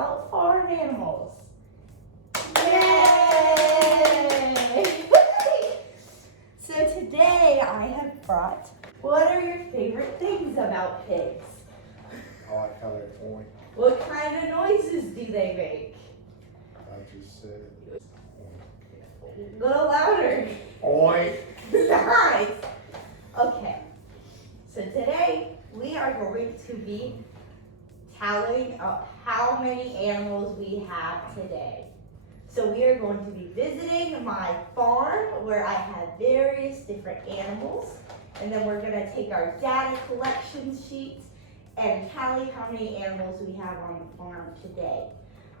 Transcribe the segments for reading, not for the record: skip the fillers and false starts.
about farm animals. Yay! So today I have brought, what are your favorite things about pigs? I like how they point. What kind of noises do they make? I just said. A little louder. Oink. Nice. Okay. So today we are going to be tallying up how many animals we have today. So we are going to be visiting my farm where I have various different animals. And then we're going to take our data collection sheets and tally how many animals we have on the farm today.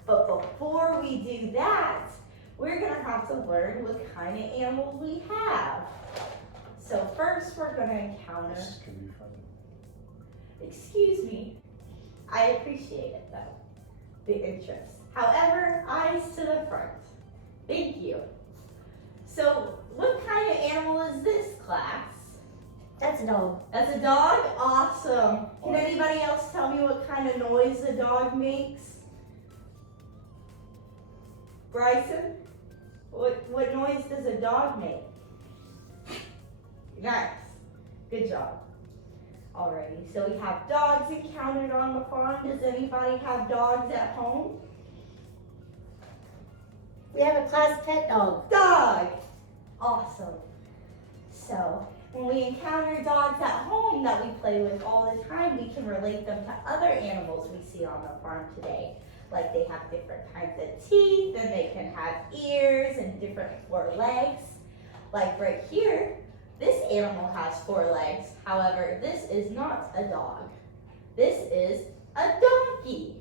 But before we do that, we're going to have to learn what kind of animals we have. So first we're going to encounter, This is gonna be funny. excuse me, I appreciate it though, the interest. However, eyes to the front. Thank you. So what kind of animal is this, class? That's a dog. That's a dog? Awesome. Can anybody else tell me what kind of noise a dog makes? Bryson? What noise does a dog make? Nice. Good job. Alrighty, so we have dogs encountered on the farm. Does anybody have dogs at home? We have a class pet dog. Dog! Awesome. So, when we encounter dogs at home that we play with all the time, we can relate them to other animals we see on the farm today. Like they have different kinds of teeth, and they can have ears and different 4 legs. Like right here, this animal has 4 legs. However, this is not a dog. This is a donkey.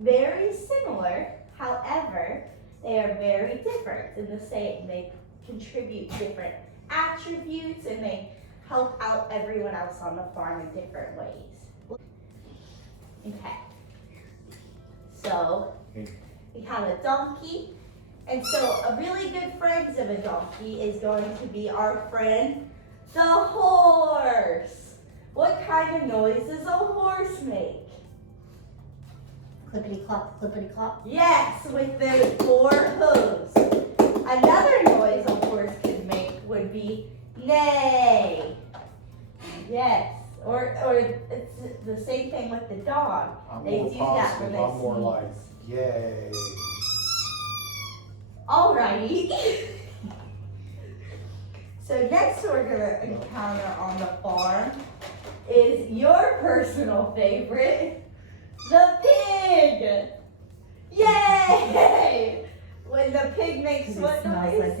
Very similar, however, they are very different in the same. They contribute different attributes and they help out everyone else on the farm in different ways. Okay. So we have a donkey. And so a really good friend of a donkey is going to be our friend, the horse. What kind of noise does a horse make? Clippity clop, clippity clop. Yes, with those 4 hooves. Another noise a horse could make would be neigh. Yes, or it's the same thing with the dog. I'm They more do that when positive. they I'm more sneeze. like, yay. Alrighty. So next we're gonna encounter on the farm is your personal favorite, the pig. Yay! When the pig makes what noise?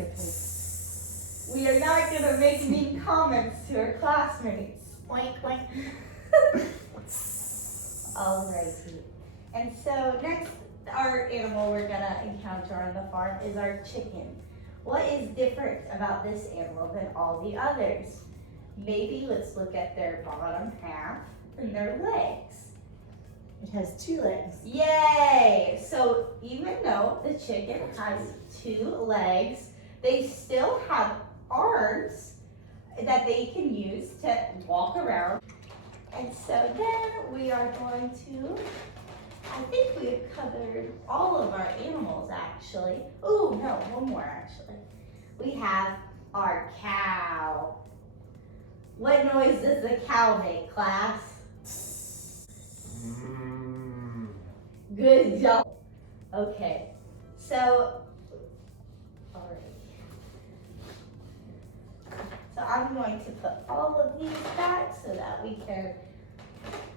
We are not gonna make mean comments to our classmates. Oink, oink. Alrighty. And so next, our animal we're gonna encounter on the farm is our chicken. What is different about this animal than all the others? Maybe let's look at their bottom half and their legs. It has 2 legs. Yay! So even though the chicken has 2 legs, they still have arms that they can use to walk around. And so then we are going to, I think we've covered all of our animals actually. Oh no, one more actually. We have our cow. What noise does the cow make, class? Good job. Okay, so, all right. So I'm going to put all of these back so that we can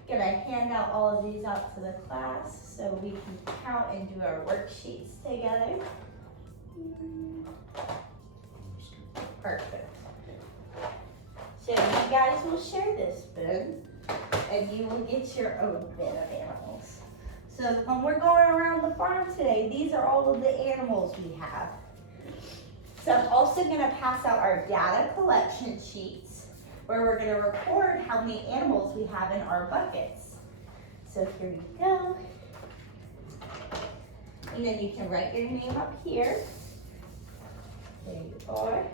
hand out all of these out to the class so we can count and do our worksheets together. Perfect. So you guys will share this bin and you will get your own bin of animals. So when we're going around the farm today, these are all of the animals we have. So I'm also going to pass out our data collection sheets where we're going to record how many animals we have in our buckets. So here you go. And then you can write your name up here. There you are.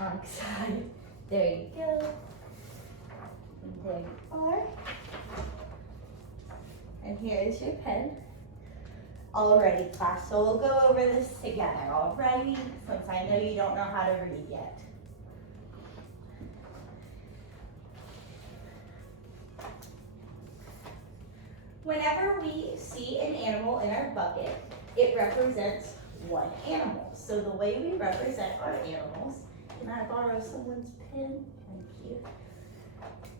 On side. There you go. And there you are. And here is your pen. Alrighty, class, so we'll go over this together, alrighty? Since I know you don't know how to read yet. Whenever we see an animal in our bucket, it represents one animal. So the way we represent our animals, can I borrow someone's pen? Thank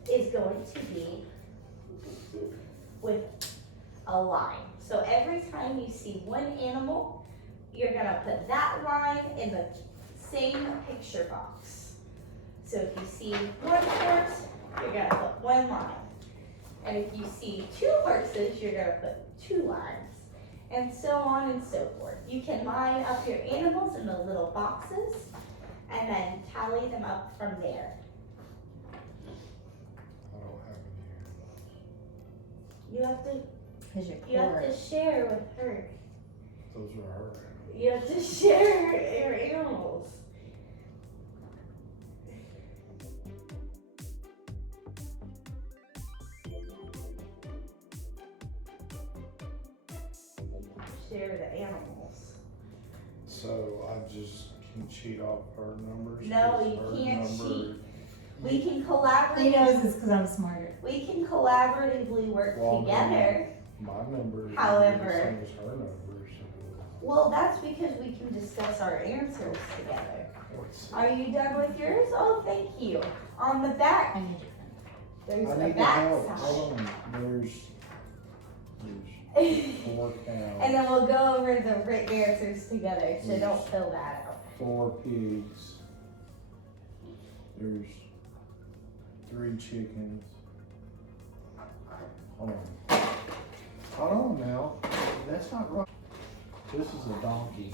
you. Is going to be with a line. So every time you see one animal, you're gonna put that line in the same picture box. So if you see one horse, you're gonna put one line. And if you see two horses, you're gonna put two lines. And so on and so forth. You can line up your animals in the little boxes and then tally them up from there. I don't have any. You have to Because you're poor. share with her. Those are her. You have to share your animals. Share the animals. So I just can cheat off her numbers? No, 'Cause you her can't number- cheat. We can He collaborate. knows this because I'm smarter. We can collaboratively work Well, together. My number is However- the same as her number, Well, that's because we can discuss our answers together. so let's see. Are you done with yours? Oh, thank you. On the back, I need your there's I the need the back help, side. hold on, there's four cows, And then we'll go over the written answers together, so don't fill that out. 4 pigs, there's 3 chickens. Hold on now, that's not right. This is a donkey.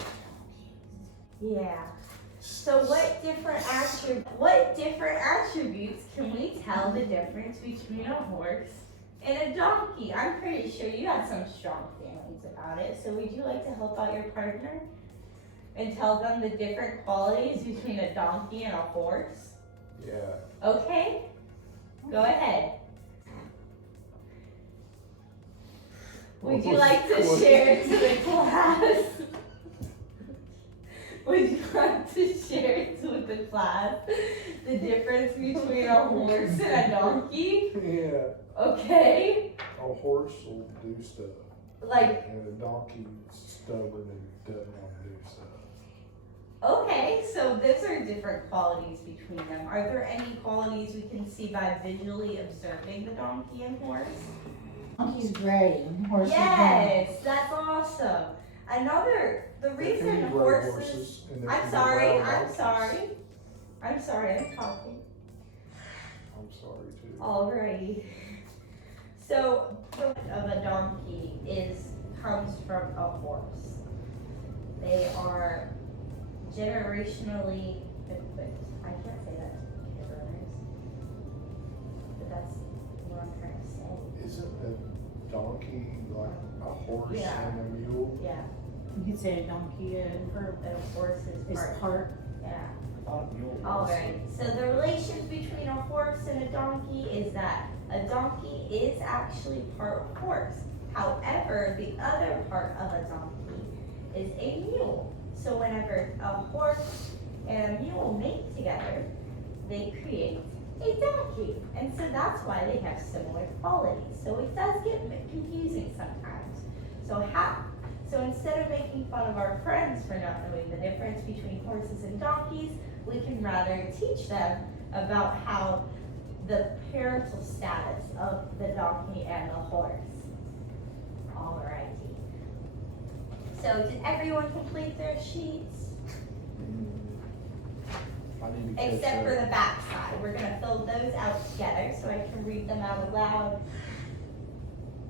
Yeah. So what different attributes can we tell the difference between a horse and a donkey? I'm pretty sure you had some strong feelings about it. So would you like to help out your partner and tell them the different qualities between a donkey and a horse? Yeah. Okay? Go ahead. Would you like to share to the class? Would you like to share with the class the difference between a horse and a donkey? Yeah, Okay? a horse will do stuff, Like, and a donkey is stubborn and doesn't want to do stuff. okay, so those are different qualities between them. Are there any qualities we can see by visually observing the donkey and horse? Donkey's gray and horse is brown. Yes, that's awesome. The There can reason be gray horses. and there I'm can be sorry, brown I'm donkeys. sorry. I'm sorry, I'm talking. I'm sorry too. Alrighty. So, the of a donkey comes from a horse. They are generationally equipped. I can't say that to kid runners, but that's what I'm trying to say. Isn't a donkey like a horse Yeah. and a mule? Yeah, You could say a donkey for a horse is part. part. Yeah. I thought mule was. Alright, so the relation between a horse and a donkey is that a donkey is actually part horse. However, the other part of a donkey is a mule. So whenever a horse and a mule mate together, they create a donkey. And so that's why they have similar qualities. So it does get confusing sometimes. So instead of making fun of our friends for not knowing the difference between horses and donkeys, we can rather teach them about how the parental status of the donkey and the horse. Alrighty. So did everyone complete their sheets? I need to catch Except for up. the back side. We're gonna fill those out together so I can read them out aloud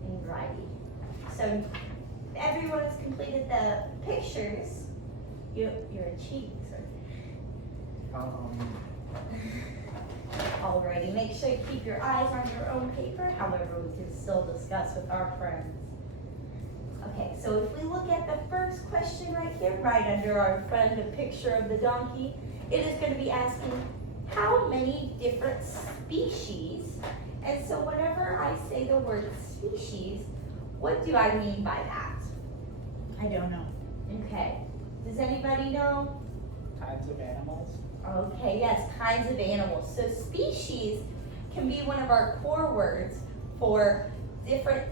in writing. So everyone has completed the pictures. You're a cheat, sir. Alrighty, make sure you keep your eyes on your own paper, however, we can still discuss with our friends. Okay, so if we look at the first question right here, right under our friend, a picture of the donkey, it is going to be asking how many different species. And so whenever I say the word species What do I mean by that? I don't know. Okay, does anybody know? Kinds of animals. Okay, yes, kinds of animals. So species can be one of our core words for different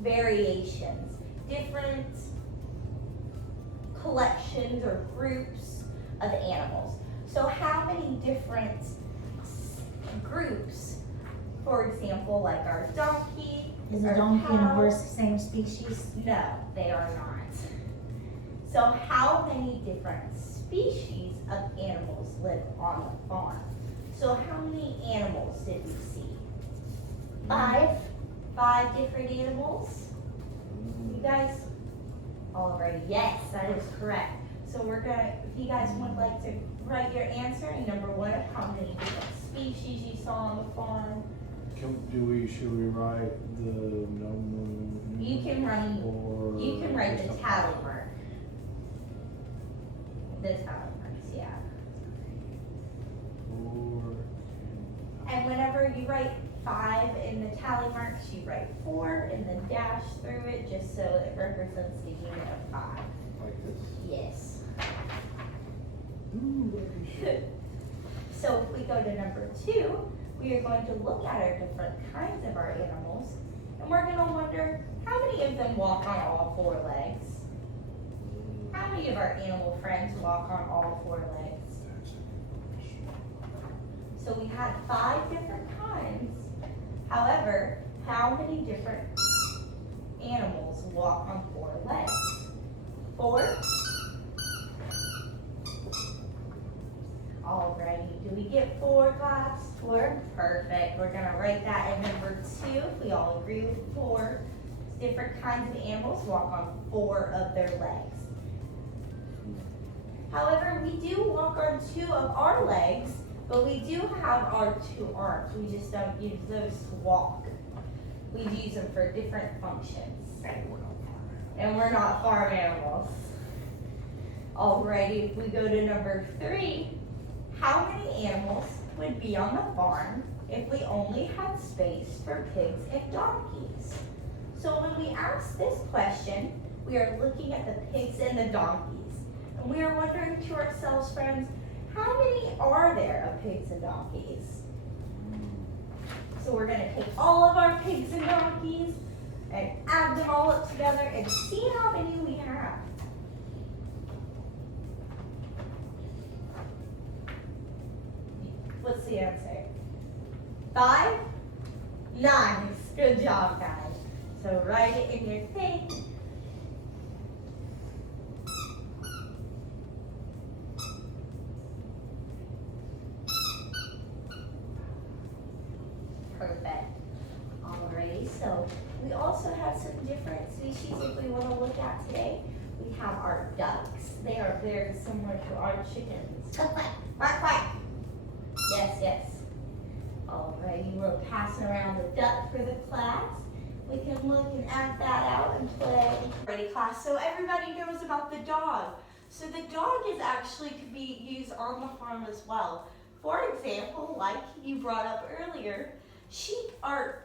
variations, different collections or groups of animals. So how many different groups, for example, like our donkey? Is a our donkey and a cow? horse the same species? No, they are not. So how many different species of animals live on the farm? So how many animals did we see? 5. 5 different animals? You guys? Alright, yes, that is correct. So we're gonna, if you guys would like to write your answer, and number 1, how many different species you saw on the farm. Should we write the number? You can write the tally mark. The tally marks, yeah. And whenever you write 5 in the tally marks, you write 4 and then dash through it just so it represents the unit of 5. Like this? Yes. Ooh, very good. So if we go to number 2, we are going to look at our different kinds of our animals, and we're going to wonder how many of them walk on all 4 legs? How many of our animal friends walk on all 4 legs? So we had 5 different kinds. However, how many different animals walk on 4 legs? 4? Alrighty, do we get 4, class? 4? Perfect. We're gonna write that in number 2. If we all agree with 4, different kinds of animals walk on 4 of their legs. However, we do walk on 2 of our legs, but we do have our 2 arms. We just don't use those to walk. We use them for different functions. And we're not farm animals. Alrighty, if we go to number 3, how many animals would be on the farm if we only had space for pigs and donkeys? So when we ask this question, we are looking at the pigs and the donkeys. And we are wondering to ourselves, friends, how many are there of pigs and donkeys? So we're going to take all of our pigs and donkeys and add them all up together and see how many we have. What's the answer? 5? Nice. Good job, guys. So write it in your thing. Perfect. Alrighty, so we also have some different species if we want to look at today. We have our ducks. They are very similar to our chickens. Quack, quack. Yes, yes. Alrighty, we're passing around the duck for the class. We can look and act that out and play. Alrighty, class, so everybody knows about the dog. So the dog is actually could be used on the farm as well. For example, like you brought up earlier, sheep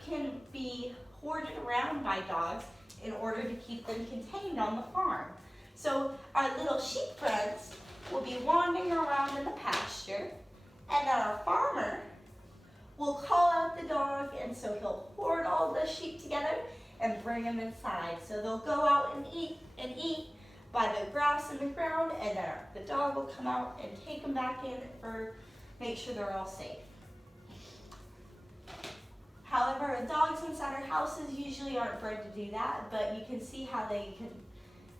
can be hoarded around by dogs in order to keep them contained on the farm. So our little sheep friends will be wandering around in the pasture, and then our farmer will call out the dog, and so he'll hoard all the sheep together and bring them inside. So they'll go out and eat by the grass in the ground, and then the dog will come out and take them back in for make sure they're all safe. However, dogs inside our houses usually aren't bred to do that, but you can see how they can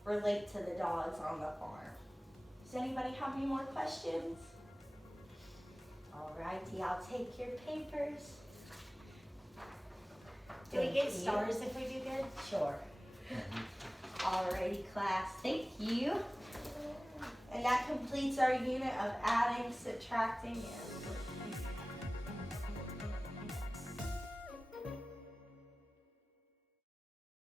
relate to the dogs on the farm. Does anybody have any more questions? Alrighty, I'll take your papers. Do we Thank get you. stars if we do good? Sure. Alrighty, class, thank you. And that completes our unit of adding, subtracting, and